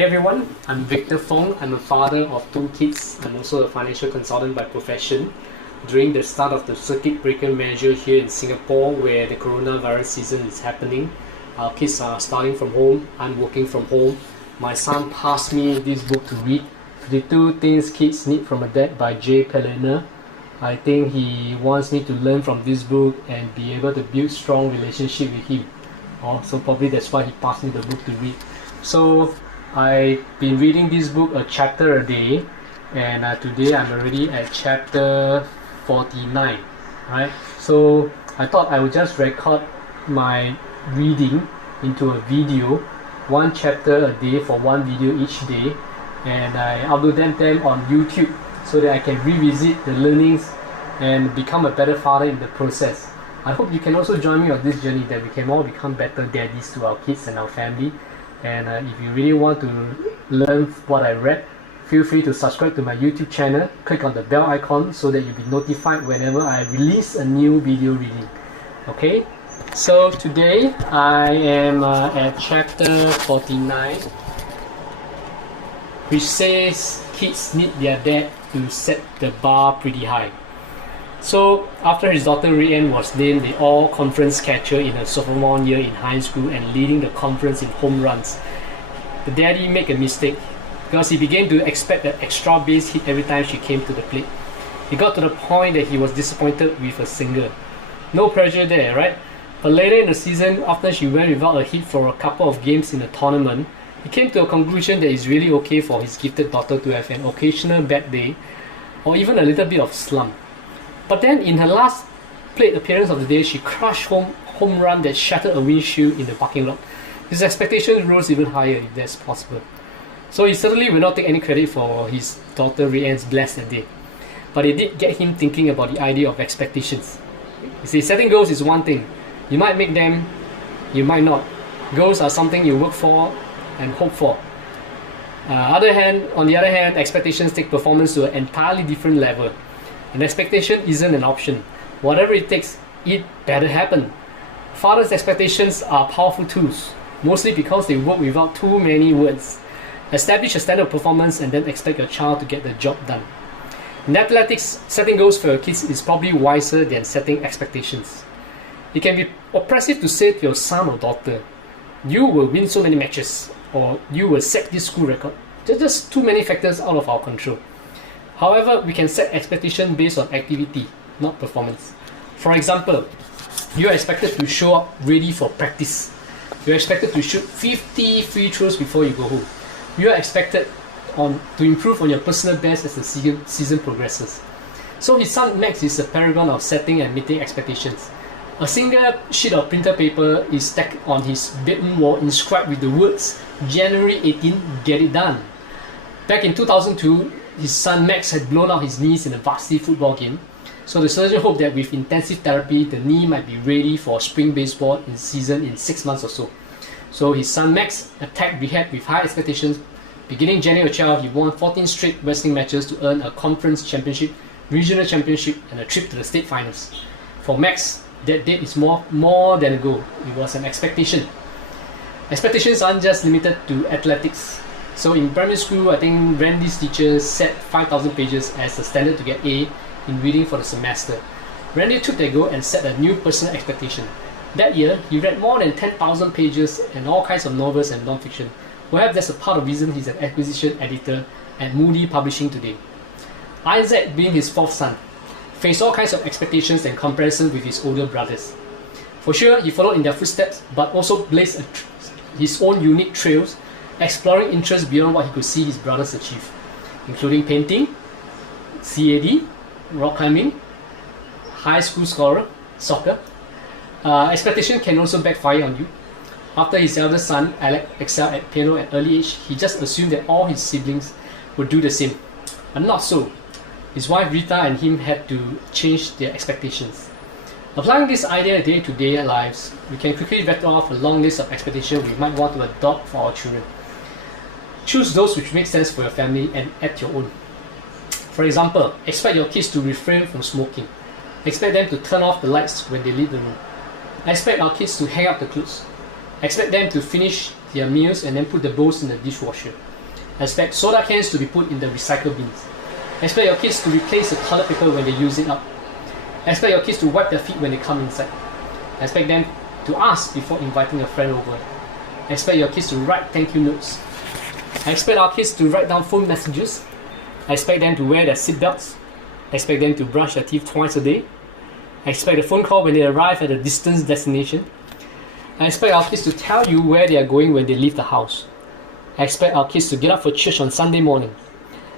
Hey everyone, I'm Victor Fong. I'm a father of 2 kids. I'm also a financial consultant by profession. During the start of the circuit breaker measure here in Singapore, where the coronavirus season is happening, our kids are studying from home, I'm working from home. My son passed me this book to read, 52 Things Kids Need from a Dad by Jay Payleitner. I think he wants me to learn from this book and be able to build strong relationship with him. So probably that's why he passed me the book to read. So I've been reading this book a chapter a day, and today I'm already at chapter 49, right? So I thought I would just record my reading into a video, 1 chapter a day for 1 video each day, and I upload them on YouTube so that I can revisit the learnings and become a better father in the process. I hope you can also join me on this journey, that we can all become better daddies to our kids and our family. And if you really want to learn what I read, feel free to subscribe to my YouTube channel. Click on the bell icon so that you'll be notified whenever I release a new video reading. Okay, so today I am at chapter 49, which says kids need their dad to set the bar pretty high. So after his daughter Rianne was named the all-conference catcher in her sophomore year in high school and leading the conference in home runs, the daddy made a mistake because he began to expect an extra base hit every time she came to the plate. It got to the point that he was disappointed with a single. No pressure there, right? But later in the season, after she went without a hit for a couple of games in the tournament, he came to a conclusion that it's really okay for his gifted daughter to have an occasional bad day or even a little bit of slump. But then in her last plate appearance of the day, she crushed home run that shattered a windshield in the parking lot. His expectations rose even higher, if that's possible. So he certainly will not take any credit for his daughter Rianne's blessed day. But it did get him thinking about the idea of expectations. You see, setting goals is one thing. You might make them, you might not. Goals are something you work for and hope for. On the other hand, expectations take performance to an entirely different level. An expectation isn't an option. Whatever it takes, it better happen. Fathers' expectations are powerful tools, mostly because they work without too many words. Establish a standard of performance and then expect your child to get the job done. In athletics, setting goals for your kids is probably wiser than setting expectations. It can be oppressive to say to your son or daughter, you will win so many matches, or you will set this school record. There's just too many factors out of our control. However, we can set expectations based on activity, not performance. For example, you are expected to show up ready for practice. You are expected to shoot 50 free throws before you go home. You are expected to improve on your personal best as the season progresses. So his son Max is a paragon of setting and meeting expectations. A single sheet of printer paper is stacked on his bedroom wall inscribed with the words, January 18, get it done. Back in 2002, his son Max had blown out his knees in a varsity football game, so the surgeon hoped that with intensive therapy, the knee might be ready for spring baseball season in 6 months or so. So his son Max attacked rehab with high expectations. Beginning January 12, he won 14 straight wrestling matches to earn a conference championship, regional championship, and a trip to the state finals. For Max, that date is more than a goal. It was an expectation. Expectations aren't just limited to athletics. So in primary school, I think Randy's teacher set 5,000 pages as the standard to get A in reading for the semester. Randy took that goal and set a new personal expectation. That year, he read more than 10,000 pages and all kinds of novels and non-fiction. Perhaps that's a part of the reason he's an acquisition editor at Moody Publishing today. Isaac, being his 4th son, faced all kinds of expectations and comparison with his older brothers. For sure, he followed in their footsteps, but also blazed his own unique trails, exploring interests beyond what he could see his brothers achieve, including painting, CAD, rock climbing, high school scholar, soccer. Expectation can also backfire on you. After his eldest son, Alec, excelled at piano at early age, he just assumed that all his siblings would do the same. But not so. His wife Rita and him had to change their expectations. Applying this idea in day-to-day lives, we can quickly rattle off a long list of expectations we might want to adopt for our children. Choose those which make sense for your family and add your own. For example, expect your kids to refrain from smoking. Expect them to turn off the lights when they leave the room. Expect our kids to hang up the clothes. Expect them to finish their meals and then put the bowls in the dishwasher. Expect soda cans to be put in the recycle bins. Expect your kids to replace the toilet paper when they use it up. Expect your kids to wipe their feet when they come inside. Expect them to ask before inviting a friend over. Expect your kids to write thank you notes. Expect our kids to write down phone messages. Expect them to wear their seatbelts. Expect them to brush their teeth twice a day. Expect a phone call when they arrive at a distant destination. Expect our kids to tell you where they are going when they leave the house. Expect our kids to get up for church on Sunday morning.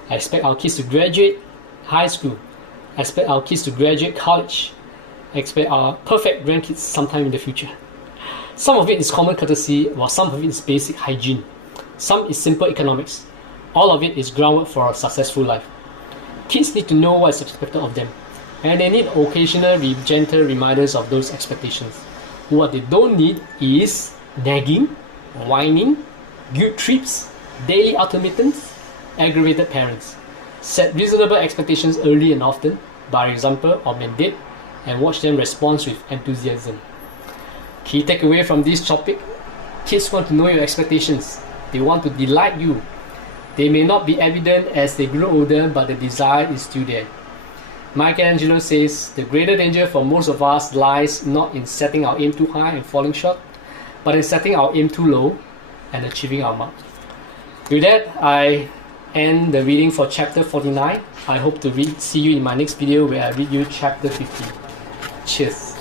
Expect our kids to graduate high school. Expect our kids to graduate college. Expect our perfect grandkids sometime in the future. Some of it is common courtesy, while some of it is basic hygiene. Some is simple economics. All of it is groundwork for a successful life. Kids need to know what is expected of them, and they need occasional gentle reminders of those expectations. What they don't need is nagging, whining, guilt trips, daily ultimatums, aggravated parents. Set reasonable expectations early and often, by example or mandate, and watch them respond with enthusiasm. Key takeaway from this topic: kids want to know your expectations. They want to delight you. They may not be evident as they grow older, but the desire is still there. Michelangelo says, the greater danger for most of us lies not in setting our aim too high and falling short, but in setting our aim too low and achieving our mark. With that, I end the reading for chapter 49. I hope to see you in my next video where I read you chapter 50. Cheers.